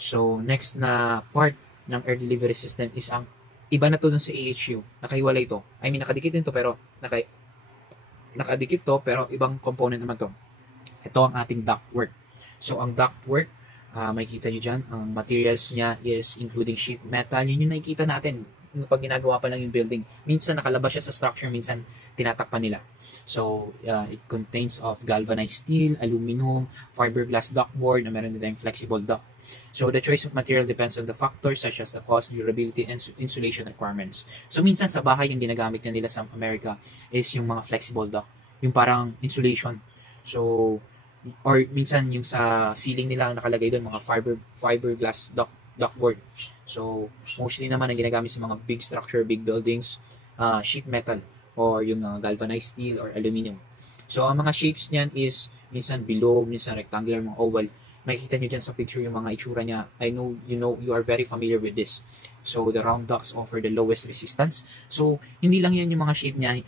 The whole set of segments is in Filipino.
So, next na part ng air delivery system is ang iba na to dun sa AHU. Nakahiwalay to. I mean, nakadikit din to pero nakadikit to pero ibang component naman to. Ito ang ating ductwork. So, ang ductwork, makikita nyo dyan, ang materials niya is including sheet metal. Yun yung nakikita natin pag ginagawa pa lang yung building. Minsan nakalabas siya sa structure, minsan tinatakpan nila. So, it contains of galvanized steel, aluminum, fiberglass ductboard, na meron din tayong flexible duct. So, the choice of material depends on the factors such as the cost, durability, and insulation requirements. So, minsan sa bahay yung ginagamit nila sa America is yung mga flexible duct, yung parang insulation. So, or minsan yung sa ceiling nila ang nakalagay doon mga fiberglass ductboard. So mostly naman ang ginagamit sa mga big structure, big buildings, sheet metal or yung galvanized steel or aluminum. So ang mga shapes niyan is minsan bilog, minsan rectangular, mga oval. Makikita nyo dyan sa picture yung mga itsura niya. I know you are very familiar with this. So the round ducts offer the lowest resistance. So hindi lang yan yung mga shape niya,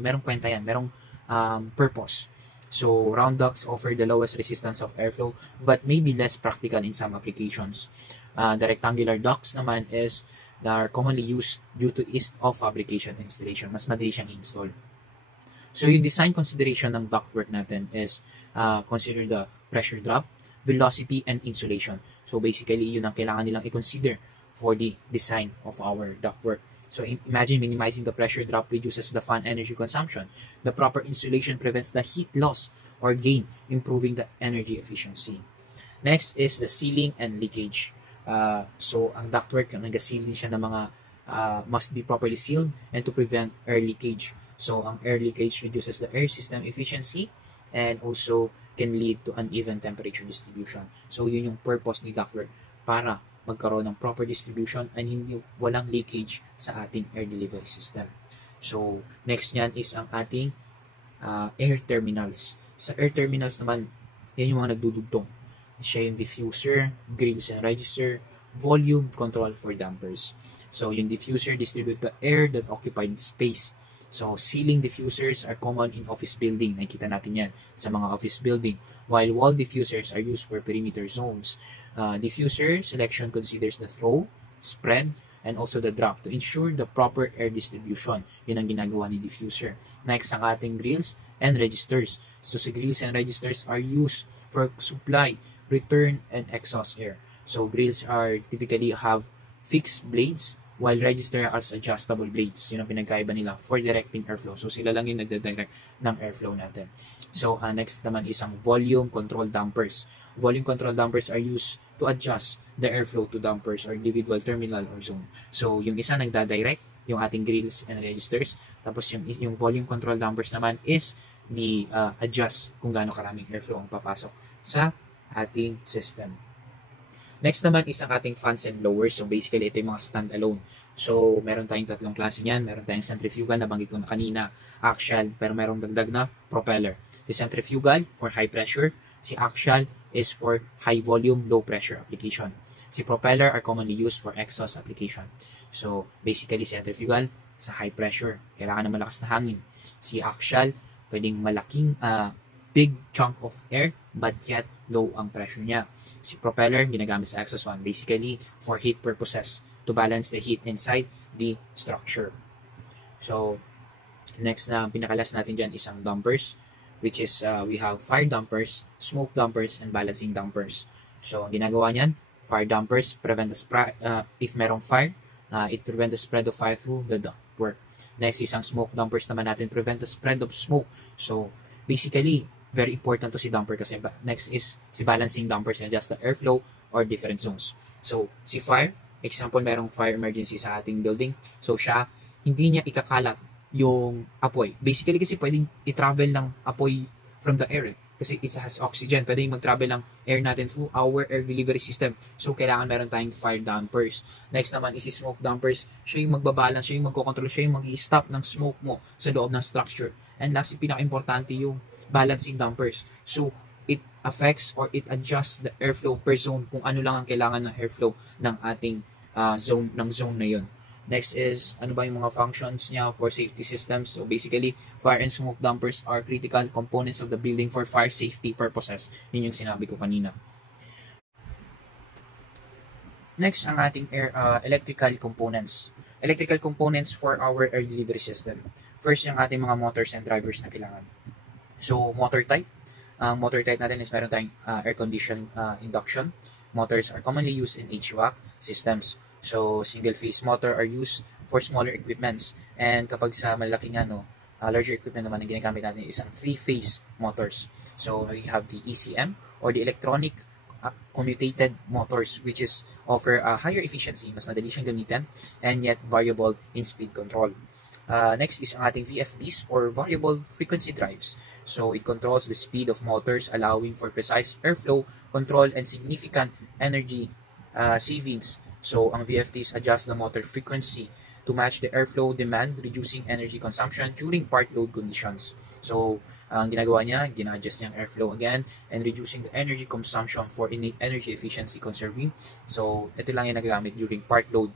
merong kwenta yan, merong purpose. So, round ducts offer the lowest resistance of airflow but may be less practical in some applications. The rectangular ducts naman is are commonly used due to ease of fabrication and installation. Mas madali siyang install. So, yung design consideration ng ductwork natin is consider the pressure drop, velocity, and insulation. So, basically, yun ang kailangan nilang i-consider for the design of our ductwork. So imagine minimizing the pressure drop reduces the fan energy consumption. The proper insulation prevents the heat loss or gain, improving the energy efficiency. Next is the sealing and leakage. So ang ductwork, nag-seal siya ng mga must be properly sealed and to prevent air leakage. So ang air leakage reduces the air system efficiency and also can lead to uneven temperature distribution. So yun yung purpose ni ductwork, para magkaroon ng proper distribution and hindi walang leakage sa ating air delivery system. So, next niyan is ang ating air terminals. Sa air terminals naman, yan yung mga nagdudugtong. Siya yung diffuser, grills and register, volume control for dampers. So, yung diffuser distribute the air that occupied the space. So, ceiling diffusers are common in office building. Nakikita natin yan sa mga office building. While wall diffusers are used for perimeter zones. Diffuser selection considers the throw, spread, and also the drop to ensure the proper air distribution. Yun ang ginagawa ni diffuser. Next, ang ating grills and registers. So, sa grills and registers are used for supply, return, and exhaust air. So, grills are typically have fixed blades while register as adjustable blades. Yun ang pinagkaiba nila for directing airflow. So, sila lang yung nagde-direct ng airflow natin. So, next naman is ang volume control dampers. Volume control dampers are used to adjust the airflow to dampers or individual terminal or zone. So, yung isa nagda-direct, yung ating grills and registers. Tapos, yung volume control dampers naman is adjust kung gaano karaming airflow ang papasok sa ating system. Next naman is ang ating fans and blowers. So basically, ito yung mga standalone. So meron tayong tatlong klase niyan. Meron tayong centrifugal, nabanggit ko na kanina, axial, pero merong dagdag na propeller. Si centrifugal for high pressure, si axial is for high volume, low pressure application. Si propeller are commonly used for exhaust application. So basically, centrifugal sa high pressure, kailangan ng malakas na hangin. Si axial, pwedeng malaking big chunk of air but yet low ang pressure niya. Si propeller, ginagamit sa exhaust fan basically for heat purposes to balance the heat inside the structure. So, next na pinakalas natin dyan is ang dampers, which is we have fire dampers, smoke dampers, and balancing dampers. So, ang ginagawa niyan, fire dampers prevent the spread, if merong fire, it prevent the spread of fire through the ductwork. Next is ang smoke dampers naman natin prevent the spread of smoke. So, basically, very important to si damper kasi next is si balancing dampers and adjust the airflow or different zones. So, si fire, example, merong fire emergency sa ating building. So, siya, hindi niya ikakalat yung apoy. Basically, kasi pwedeng i-travel ng apoy from the air. Kasi it has oxygen. Pwedeng mag-travel ng air natin through our air delivery system. So, kailangan meron tayong fire dampers. Next naman is si smoke dampers. Siya yung magbabalance, siya yung magkocontrol, siya yung mag-i-stop ng smoke mo sa loob ng structure. And last, pinaka-importante yung balancing dampers. So, it affects or it adjusts the airflow per zone kung ano lang ang kailangan ng airflow ng ating zone na yun. Next is, ano ba yung mga functions niya for safety systems? So, basically, fire and smoke dampers are critical components of the building for fire safety purposes. Yun yung sinabi ko kanina. Next, ang ating electrical components. Electrical components for our air delivery system. First, yung ating mga motors and drivers na kailangan. So, motor type. Ang motor type natin is meron tayong air conditioning induction. Motors are commonly used in HVAC systems. So, single-phase motor are used for smaller equipments. And kapag sa malaking larger equipment naman, ang ginagamit natin is ang three-phase motors. So, we have the ECM or the electronic commutated motors, which is offer a higher efficiency, mas madali siyang gamitin, and yet variable in speed control. Next is ang ating VFDs or variable frequency drives. So it controls the speed of motors, allowing for precise airflow control and significant energy savings. So ang VFDs adjust the motor frequency to match the airflow demand, reducing energy consumption during part load conditions. So ang ginagawa niya, gina-adjust niya ang airflow again and reducing the energy consumption for innate energy efficiency conserving. So ito lang yung nagagamit during part load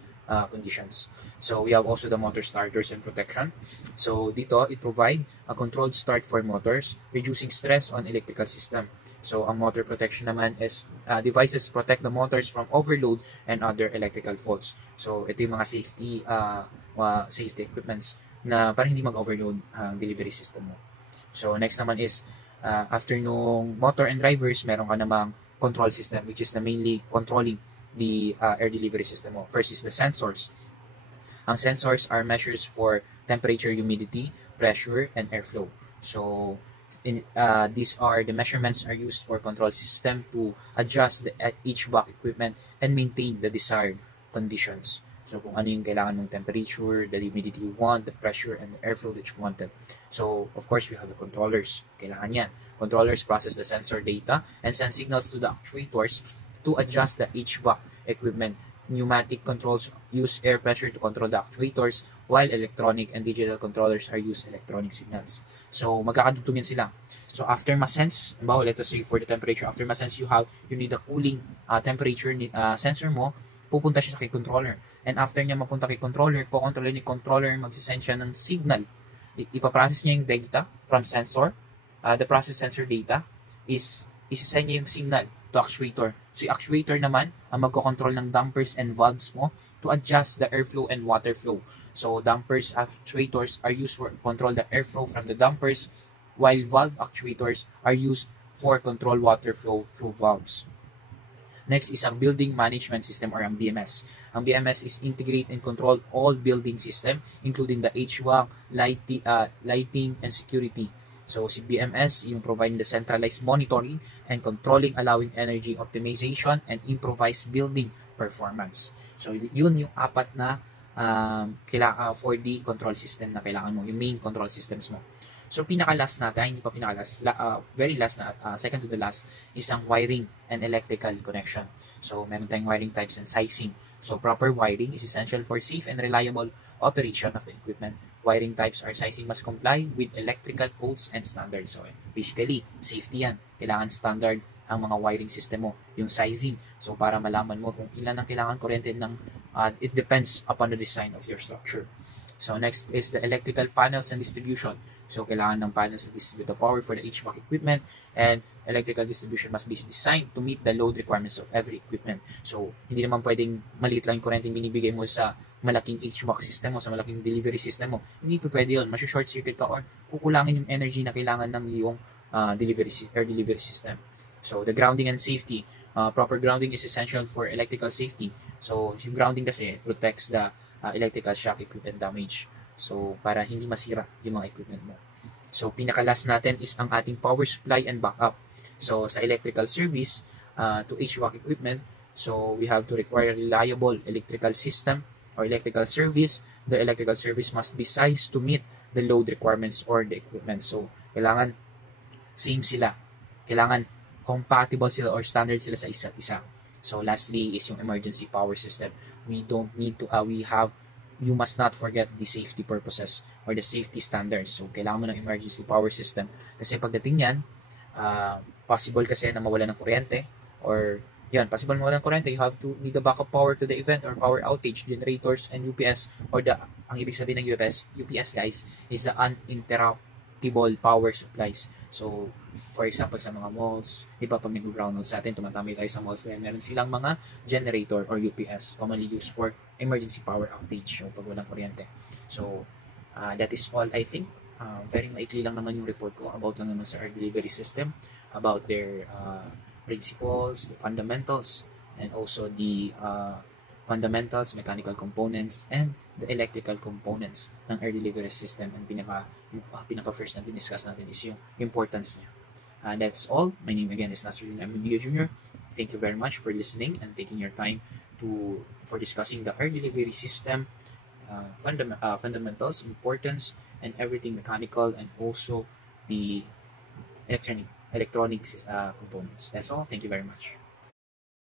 conditions. So we have also the motor starters and protection. So dito, it provide a controlled start for motors, reducing stress on electrical system. So ang motor protection naman is devices protect the motors from overload and other electrical faults. So ito yung mga safety equipments na para hindi mag-overload ang delivery system mo. So next naman is after nung motor and drivers, meron ka namang control system, which is na mainly controlling the air delivery system mo. First is the sensors. Ang sensors are measures for temperature, humidity, pressure, and airflow. So these are the measurements are used for control system to adjust each vac equipment and maintain the desired conditions. So kung ano yung kailangan mong temperature, the humidity you want, the pressure, and the airflow that you wanted. So of course, we have the controllers. Kailangan yan. Controllers process the sensor data and send signals to the actuators to adjust the HVAC equipment. Pneumatic controls use air pressure to control the actuators, while electronic and digital controllers are use electronic signals. So magkakadugtong yan sila. So after ma-sense, let us say for the temperature, after ma-sense you need a cooling temperature sensor mo, pupunta siya sa kay controller. And after niya mapunta kay controller, kukontrolin ni controller, magsisend siya ng signal. Ipaprocess niya yung data from sensor. The process sensor data is isisend niya yung signal to actuator. So yung actuator naman ang magkocontrol ng dampers and valves mo to adjust the airflow and water flow. So dampers actuators are used for control the airflow from the dampers, while valve actuators are used for control water flow through valves. Next is ang Building Management System or ang BMS. Ang BMS is integrate and control all building system, including the HVAC, lighting, and security. So si BMS, yung providing the centralized monitoring and controlling, allowing energy optimization and improvised building performance. So yun yung apat na for the control system na kailangan mo, yung main control systems mo. So pinaka-last natin, hindi pa pinaka-last, very last na, second to the last, is ang wiring and electrical connection. So meron tayong wiring types and sizing. So proper wiring is essential for safe and reliable operation of the equipment. Wiring types or sizing must comply with electrical codes and standards. So basically, safety yan. Kailangan standard ang mga wiring system mo, yung sizing. So para malaman mo kung ilan ang kailangan kuryente ng, it depends upon the design of your structure. So next is the electrical panels and distribution. So kailangan ng panels to distribute the power for the HVAC equipment, and electrical distribution must be designed to meet the load requirements of every equipment. So hindi naman pwedeng maliit lang yung kuryente binibigay mo sa malaking HVAC system mo, sa malaking delivery system mo. Hindi po pwede yun. Short circuit ka or kukulangin yung energy na kailangan ng iyong air delivery system. So the grounding and safety. Proper grounding is essential for electrical safety. So yung grounding kasi protects the electrical shock equipment damage. So, para hindi masira yung mga equipment mo. So, pinaka-last natin is ang ating power supply and backup. So, sa electrical service to HVAC equipment, so we have to require reliable electrical system or electrical service. The electrical service must be sized to meet the load requirements or the equipment. So, kailangan same sila. Kailangan compatible sila or standard sila sa isa't isa. So, lastly is yung emergency power system. We don't need to, you must not forget the safety purposes or the safety standards. So, kailangan mo ng emergency power system. Kasi pagdating yan, possible kasi na mawala ng kuryente or possible na mawala ng kuryente, you have to need the backup power to the event or power outage, generators, and UPS or ang ibig sabihin ng UPS guys, is the predictable power supplies. So, for example, sa mga malls, di ba pag nag-brownout sa atin, tumatambay tayo sa malls, then meron silang mga generator or UPS, commonly used for emergency power outage o pag walang kuryente. So, that is all I think. Very maikli lang naman yung report ko about lang naman sa air delivery system, about their principles, the fundamentals, and also the fundamentals, mechanical components, and the electrical components ng air delivery system. And pinaka first na discuss natin is yung importance niya. That's all. My name again is Nasruddin Amundio Jr. Thank you very much for listening and taking your time for discussing the air delivery system, fundamentals, importance, and everything mechanical, and also the electronics components. That's all. Thank you very much.